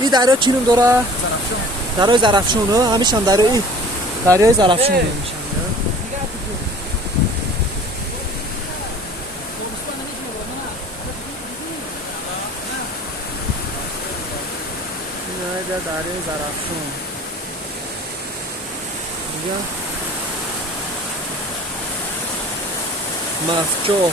این دریا چی نام داره؟ دریای زرافشان. همیشه هم دریای زرافشان میشن. این دریای زرافشان. اینجا مفچو.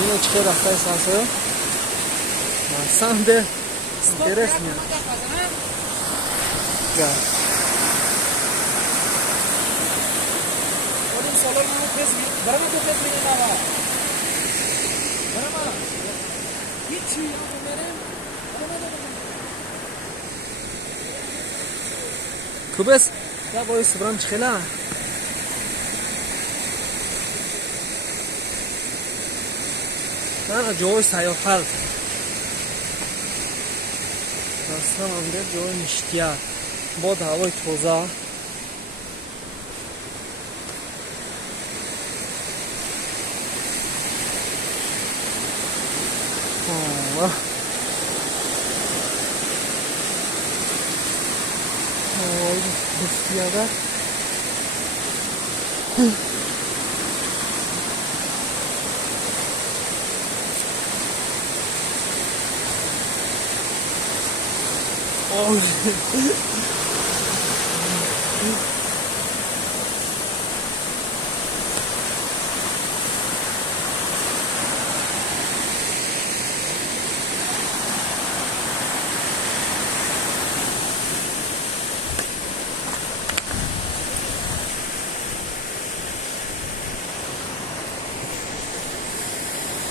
Mino ce era asta să Sande interesnie. Da. Odin solar nu pesi, barama to pesi ne lava. Barama. Hiç ya to mere. Kubes, ya boy subram chkhela. نه جای سیاحت اصلا اونجا جای نشتیه با هوای تازه نشتیه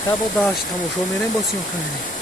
تا با داشت تماشا میریم با سیون کنیم